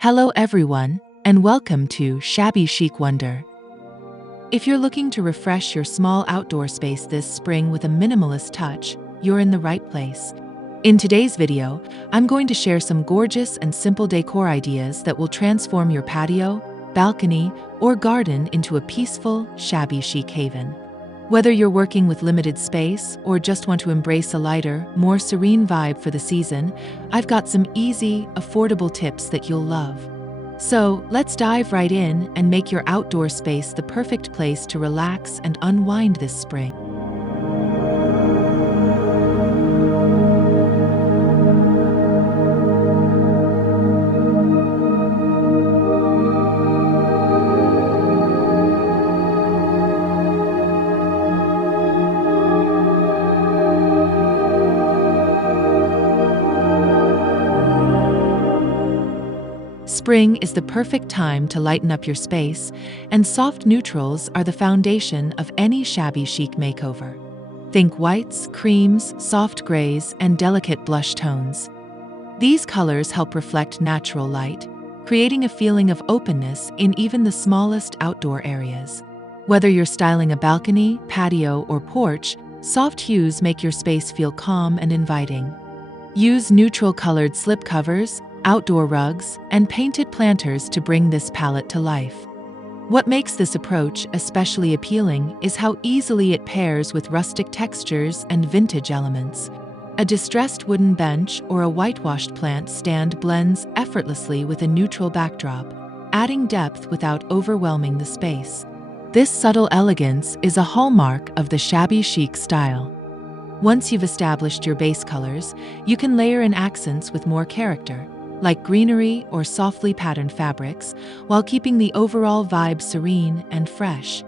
Hello everyone, and welcome to Shabby Chic Wonder. If you're looking to refresh your small outdoor space this spring with a minimalist touch, you're in the right place. In today's video, I'm going to share some gorgeous and simple decor ideas that will transform your patio, balcony, or garden into a peaceful, shabby chic haven. Whether you're working with limited space or just want to embrace a lighter, more serene vibe for the season, I've got some easy, affordable tips that you'll love. So, let's dive right in and make your outdoor space the perfect place to relax and unwind this spring. Spring is the perfect time to lighten up your space, and soft neutrals are the foundation of any shabby chic makeover. Think whites, creams, soft grays, and delicate blush tones. These colors help reflect natural light, creating a feeling of openness in even the smallest outdoor areas. Whether you're styling a balcony, patio, or porch, soft hues make your space feel calm and inviting. Use neutral-colored slipcovers, outdoor rugs, and painted planters to bring this palette to life. What makes this approach especially appealing is how easily it pairs with rustic textures and vintage elements. A distressed wooden bench or a whitewashed plant stand blends effortlessly with a neutral backdrop, adding depth without overwhelming the space. This subtle elegance is a hallmark of the shabby chic style. Once you've established your base colors, you can layer in accents with more character, like greenery or softly patterned fabrics, while keeping the overall vibe serene and fresh.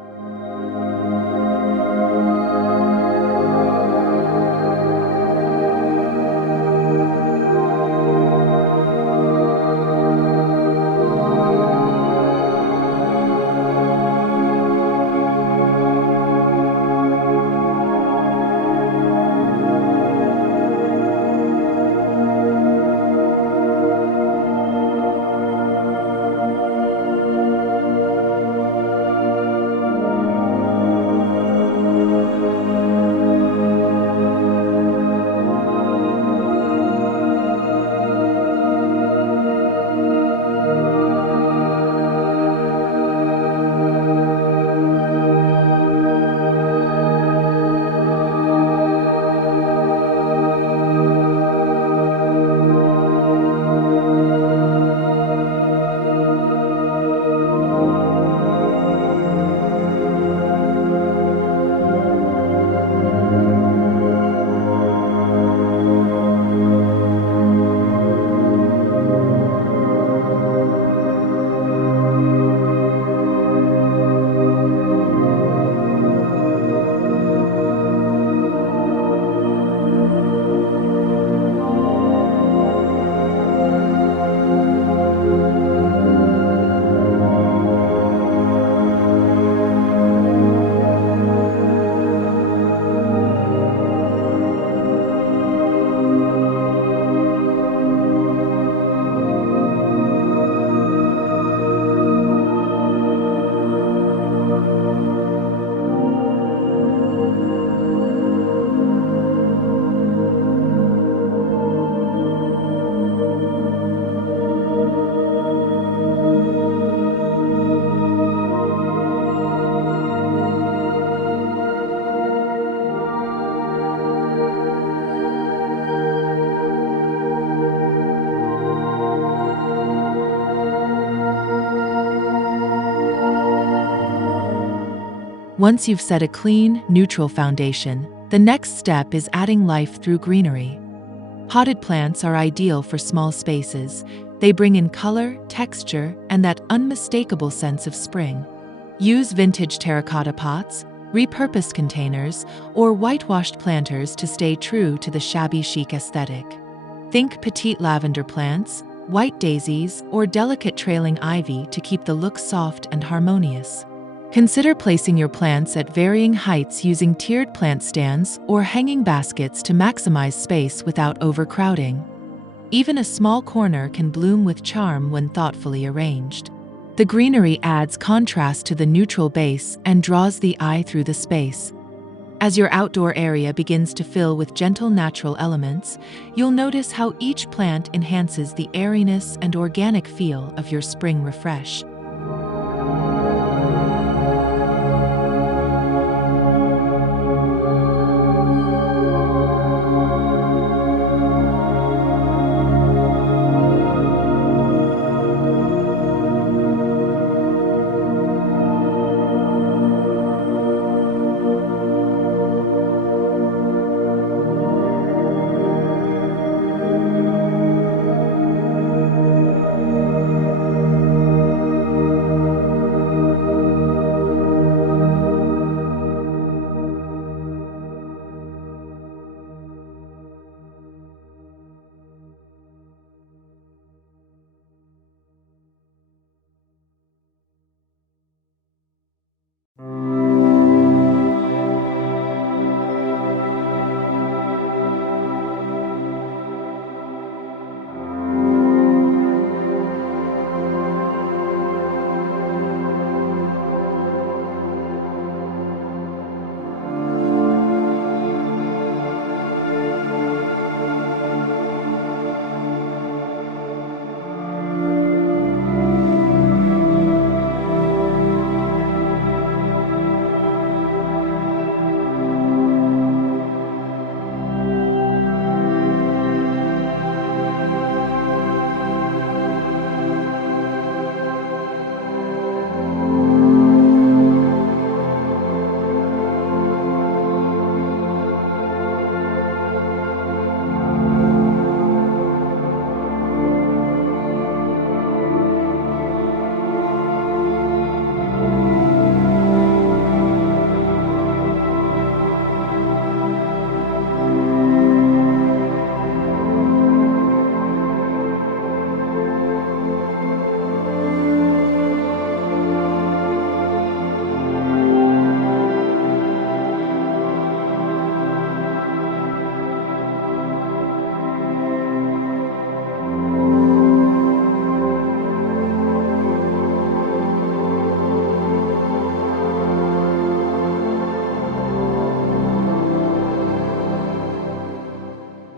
Once you've set a clean, neutral foundation, the next step is adding life through greenery. Potted plants are ideal for small spaces. They bring in color, texture, and that unmistakable sense of spring. Use vintage terracotta pots, repurposed containers, or whitewashed planters to stay true to the shabby chic aesthetic. Think petite lavender plants, white daisies, or delicate trailing ivy to keep the look soft and harmonious. Consider placing your plants at varying heights using tiered plant stands or hanging baskets to maximize space without overcrowding. Even a small corner can bloom with charm when thoughtfully arranged. The greenery adds contrast to the neutral base and draws the eye through the space. As your outdoor area begins to fill with gentle natural elements, you'll notice how each plant enhances the airiness and organic feel of your spring refresh.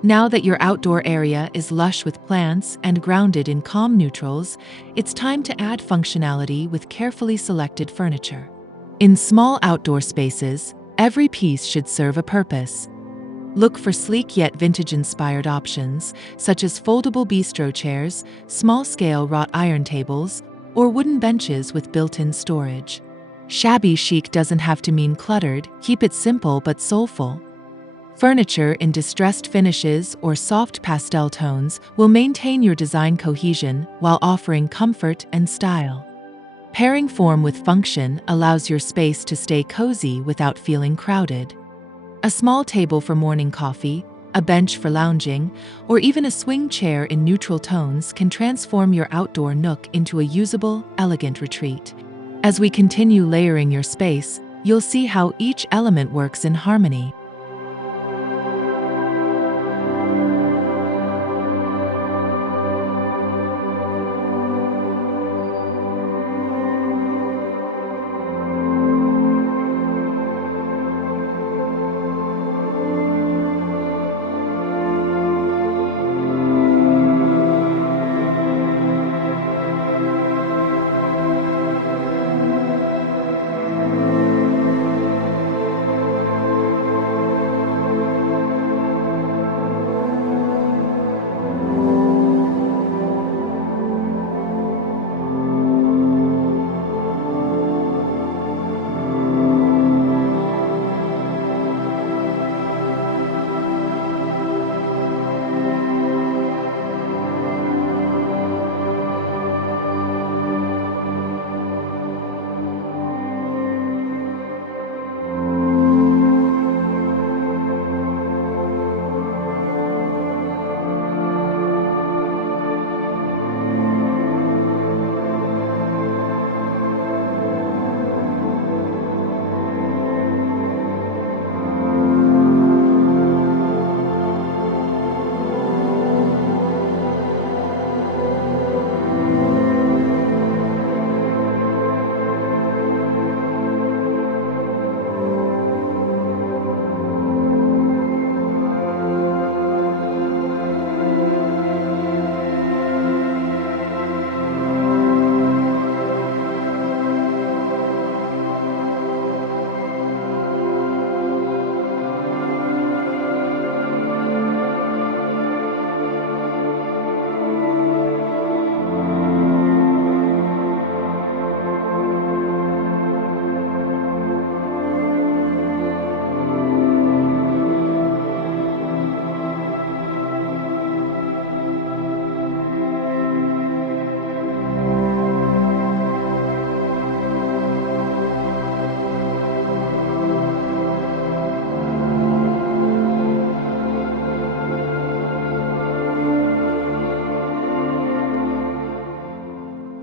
Now that your outdoor area is lush with plants and grounded in calm neutrals, it's time to add functionality with carefully selected furniture. In small outdoor spaces, every piece should serve a purpose. Look for sleek yet vintage-inspired options, such as foldable bistro chairs, small-scale wrought iron tables, or wooden benches with built-in storage. Shabby chic doesn't have to mean cluttered. Keep it simple but soulful. Furniture in distressed finishes or soft pastel tones will maintain your design cohesion while offering comfort and style. Pairing form with function allows your space to stay cozy without feeling crowded. A small table for morning coffee, a bench for lounging, or even a swing chair in neutral tones can transform your outdoor nook into a usable, elegant retreat. As we continue layering your space, you'll see how each element works in harmony.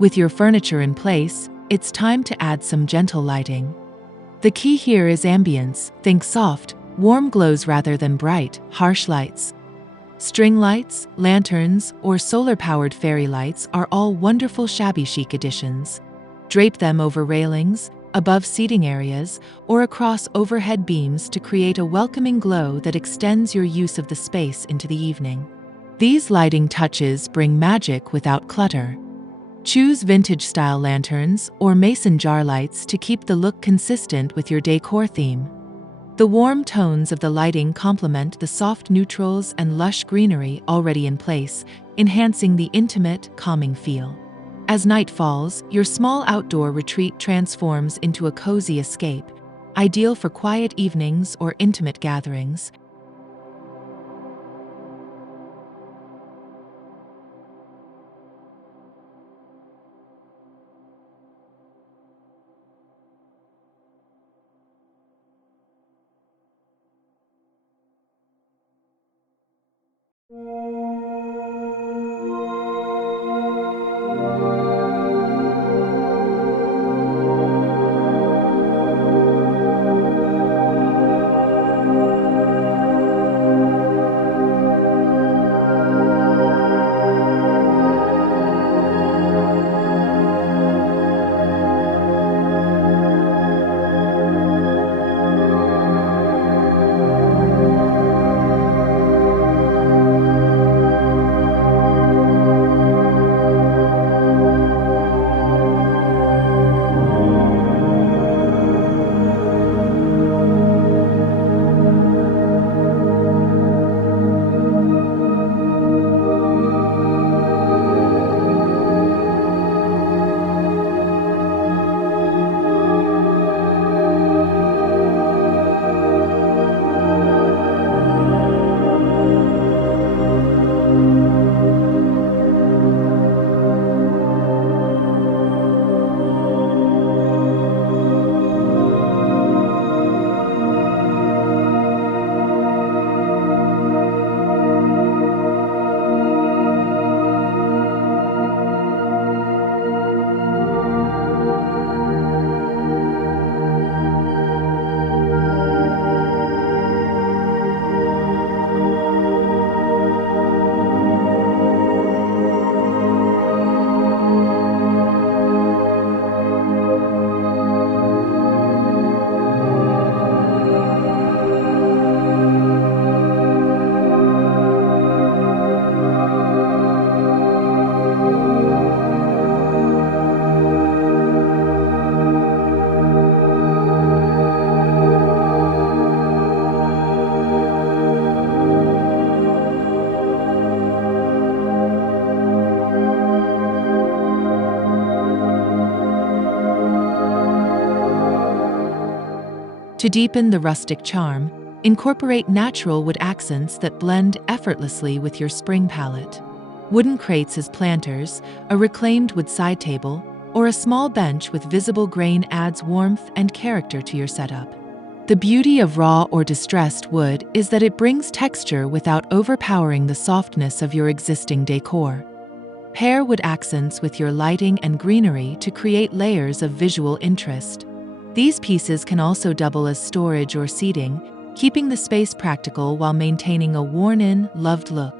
With your furniture in place, it's time to add some gentle lighting. The key here is ambience. Think soft, warm glows rather than bright, harsh lights. String lights, lanterns, or solar-powered fairy lights are all wonderful shabby chic additions. Drape them over railings, above seating areas, or across overhead beams to create a welcoming glow that extends your use of the space into the evening. These lighting touches bring magic without clutter. Choose vintage-style lanterns or mason jar lights to keep the look consistent with your decor theme. The warm tones of the lighting complement the soft neutrals and lush greenery already in place, enhancing the intimate, calming feel. As night falls, your small outdoor retreat transforms into a cozy escape, ideal for quiet evenings or intimate gatherings. To deepen the rustic charm, incorporate natural wood accents that blend effortlessly with your spring palette. Wooden crates as planters, a reclaimed wood side table, or a small bench with visible grain adds warmth and character to your setup. The beauty of raw or distressed wood is that it brings texture without overpowering the softness of your existing decor. Pair wood accents with your lighting and greenery to create layers of visual interest. These pieces can also double as storage or seating, keeping the space practical while maintaining a worn-in, loved look.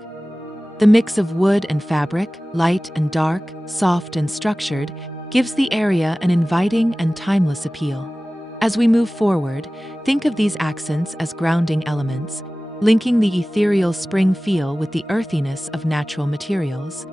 The mix of wood and fabric, light and dark, soft and structured, gives the area an inviting and timeless appeal. As we move forward, think of these accents as grounding elements, linking the ethereal spring feel with the earthiness of natural materials.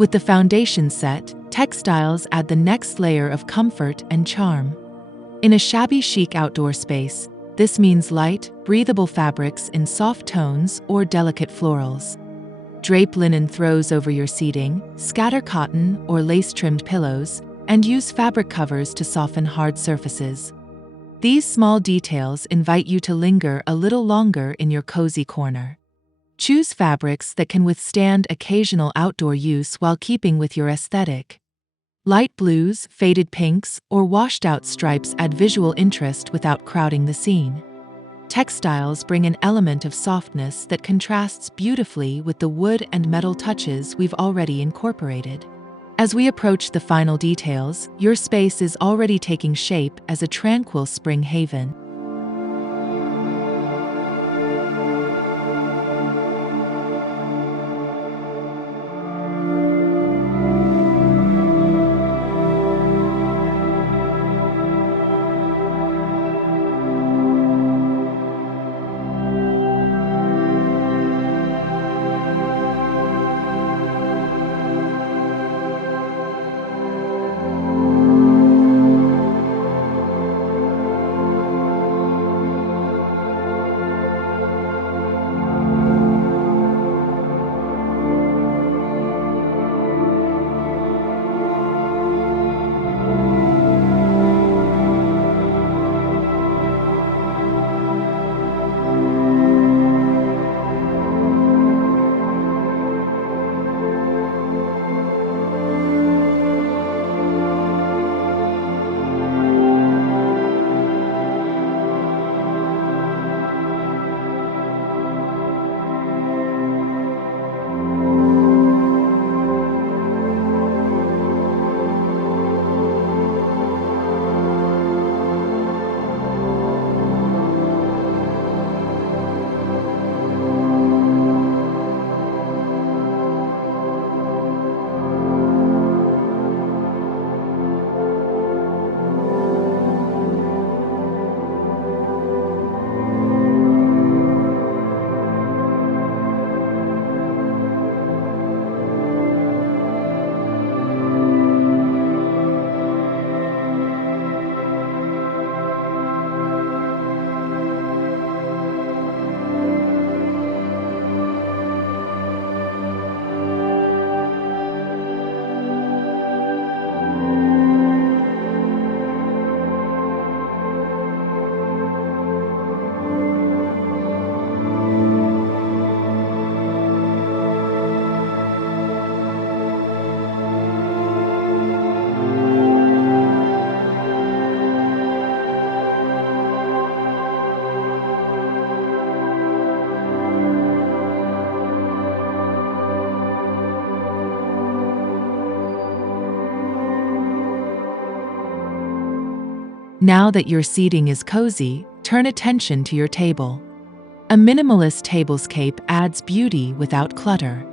With the foundation set, textiles add the next layer of comfort and charm. In a shabby chic outdoor space, this means light, breathable fabrics in soft tones or delicate florals. Drape linen throws over your seating, scatter cotton or lace-trimmed pillows, and use fabric covers to soften hard surfaces. These small details invite you to linger a little longer in your cozy corner. Choose fabrics that can withstand occasional outdoor use while keeping with your aesthetic. Light blues, faded pinks, or washed-out stripes add visual interest without crowding the scene. Textiles bring an element of softness that contrasts beautifully with the wood and metal touches we've already incorporated. As we approach the final details, your space is already taking shape as a tranquil spring haven. Now that your seating is cozy, turn attention to your table. A minimalist tablescape adds beauty without clutter.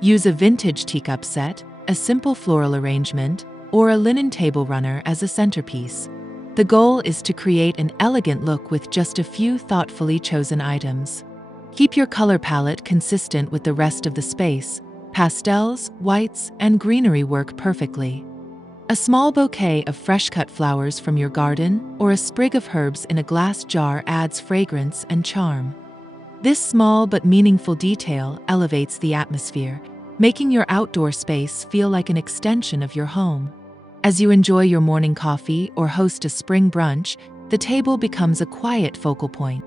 Use a vintage teacup set, a simple floral arrangement, or a linen table runner as a centerpiece. The goal is to create an elegant look with just a few thoughtfully chosen items. Keep your color palette consistent with the rest of the space. Pastels, whites, and greenery work perfectly. A small bouquet of fresh-cut flowers from your garden or a sprig of herbs in a glass jar adds fragrance and charm. This small but meaningful detail elevates the atmosphere, making your outdoor space feel like an extension of your home. As you enjoy your morning coffee or host a spring brunch, the table becomes a quiet focal point.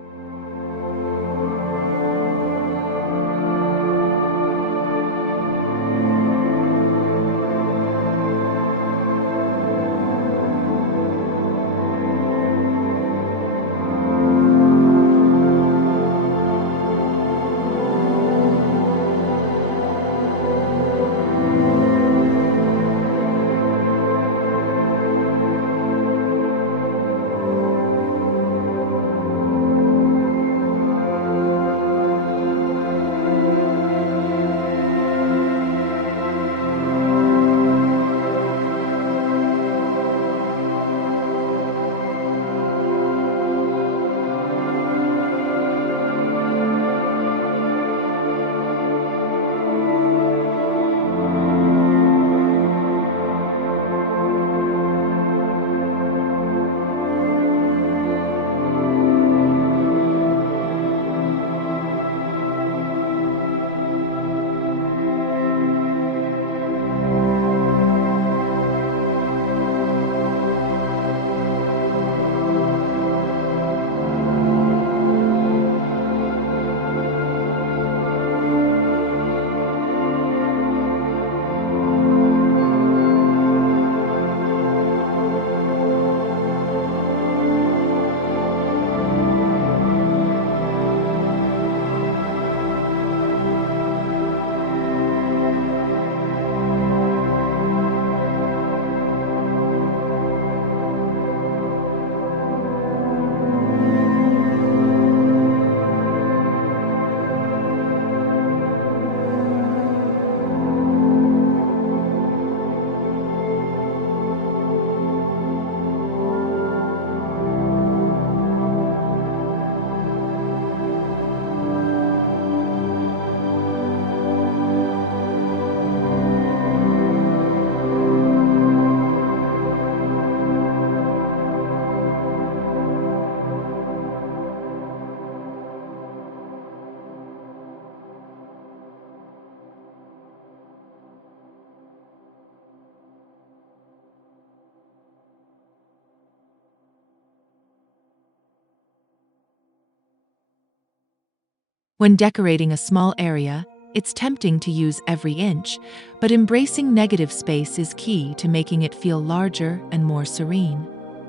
When decorating a small area, it's tempting to use every inch, but embracing negative space is key to making it feel larger and more serene.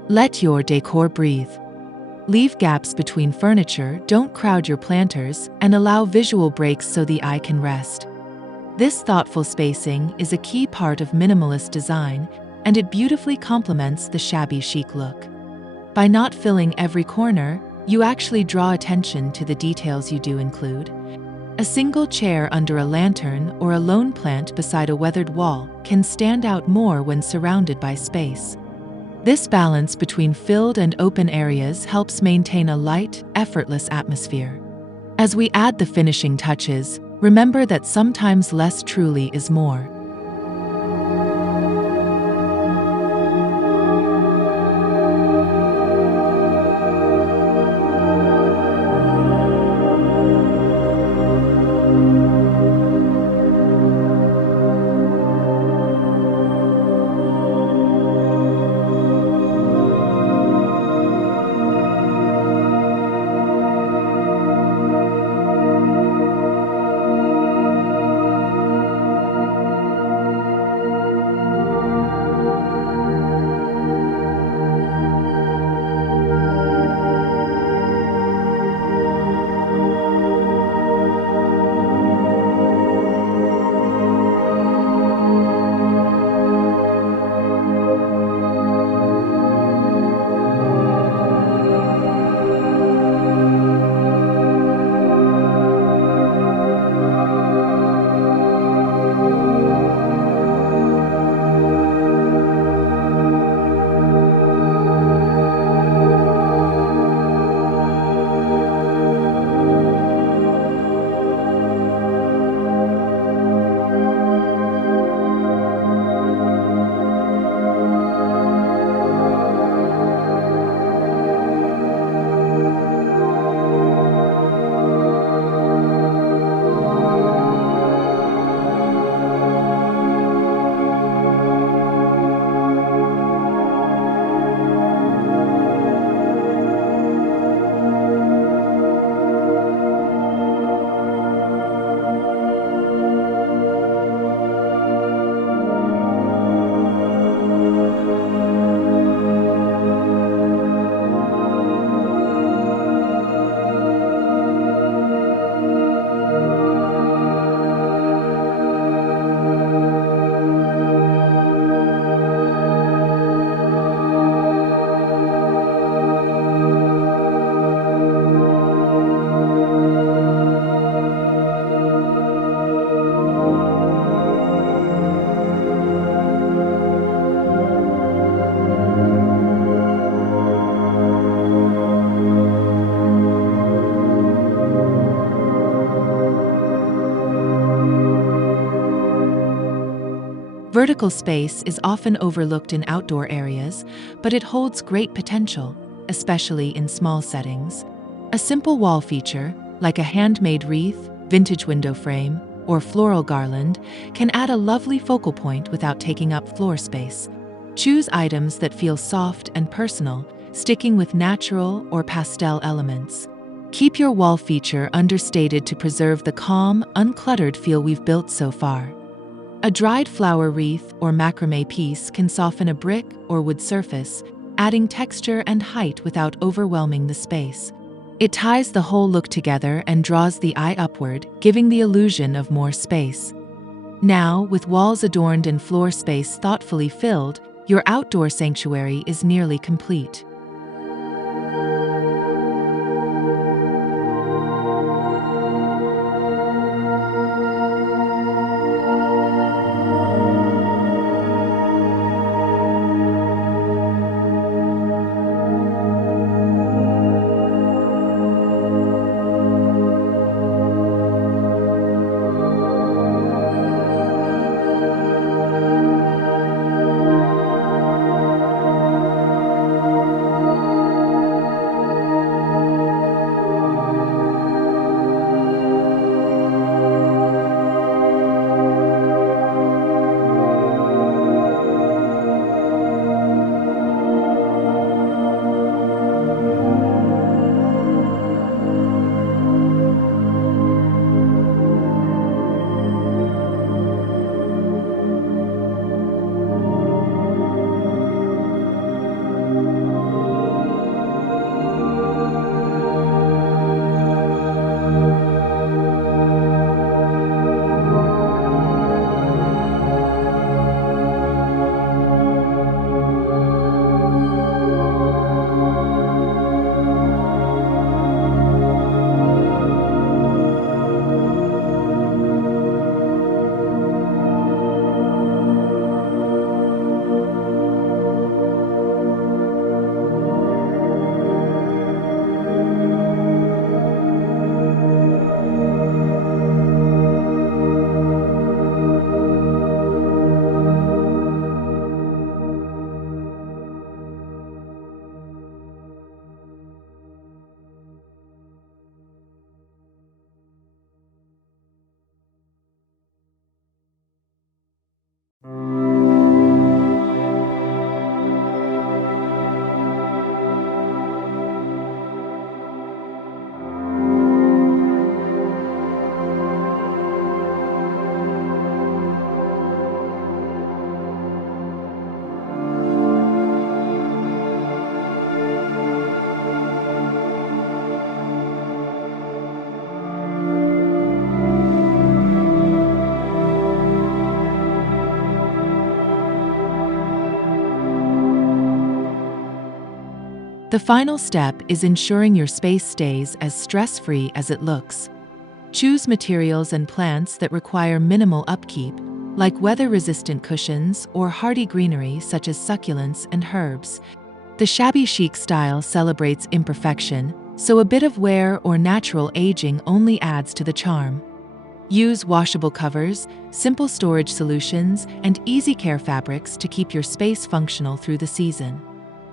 Let your decor breathe. Leave gaps between furniture, don't crowd your planters, and allow visual breaks so the eye can rest. This thoughtful spacing is a key part of minimalist design, and it beautifully complements the shabby chic look. By not filling every corner, you actually draw attention to the details you do include. A single chair under a lantern or a lone plant beside a weathered wall can stand out more when surrounded by space. This balance between filled and open areas helps maintain a light, effortless atmosphere. As we add the finishing touches, remember that sometimes less truly is more. Vertical space is often overlooked in outdoor areas, but it holds great potential, especially in small settings. A simple wall feature, like a handmade wreath, vintage window frame, or floral garland, can add a lovely focal point without taking up floor space. Choose items that feel soft and personal, sticking with natural or pastel elements. Keep your wall feature understated to preserve the calm, uncluttered feel we've built so far. A dried flower wreath or macrame piece can soften a brick or wood surface, adding texture and height without overwhelming the space. It ties the whole look together and draws the eye upward, giving the illusion of more space. Now, with walls adorned and floor space thoughtfully filled, your outdoor sanctuary is nearly complete. The final step is ensuring your space stays as stress-free as it looks. Choose materials and plants that require minimal upkeep, like weather-resistant cushions or hardy greenery such as succulents and herbs. The shabby chic style celebrates imperfection, so a bit of wear or natural aging only adds to the charm. Use washable covers, simple storage solutions, and easy care fabrics to keep your space functional through the season.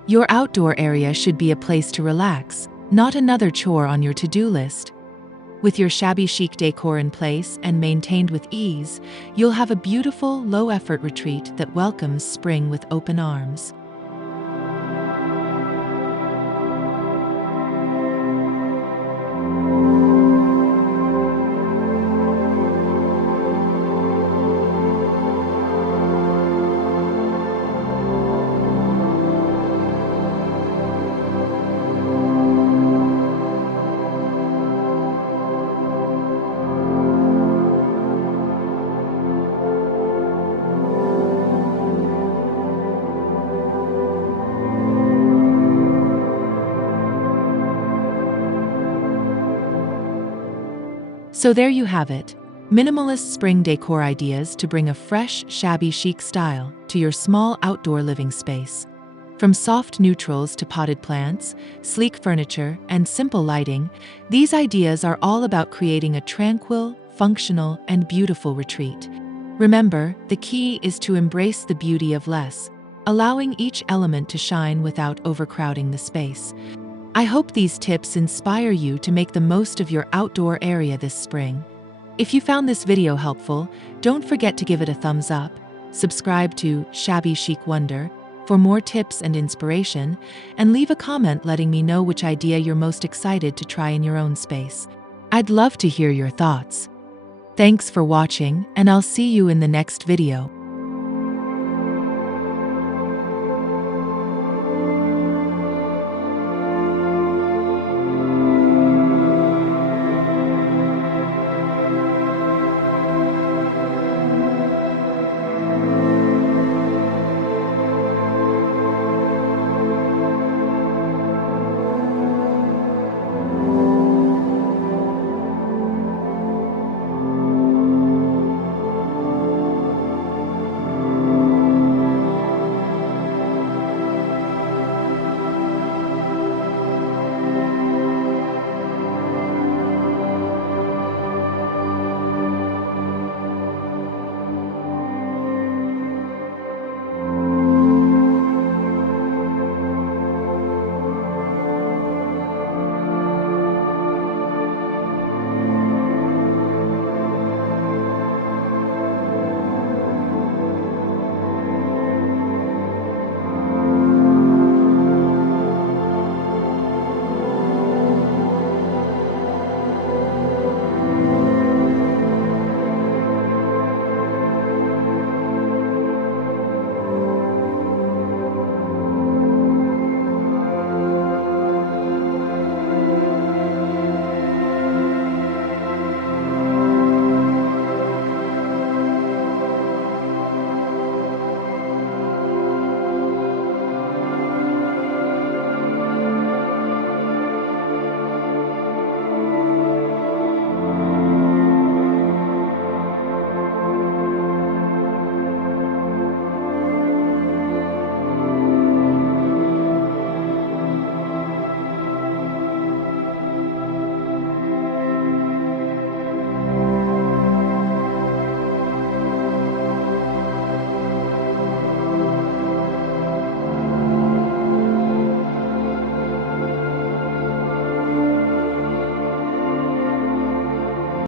Your outdoor area should be a place to relax, not another chore on your to-do list. With your shabby chic decor in place and maintained with ease, you'll have a beautiful, low-effort retreat that welcomes spring with open arms. So there you have it, minimalist spring decor ideas to bring a fresh, shabby chic style to your small outdoor living space. From soft neutrals to potted plants, sleek furniture, and simple lighting, these ideas are all about creating a tranquil, functional, and beautiful retreat. Remember, the key is to embrace the beauty of less, allowing each element to shine without overcrowding the space. I hope these tips inspire you to make the most of your outdoor area this spring. If you found this video helpful, don't forget to give it a thumbs up, subscribe to Shabby Chic Wonder for more tips and inspiration, and leave a comment letting me know which idea you're most excited to try in your own space. I'd love to hear your thoughts. Thanks for watching, and I'll see you in the next video.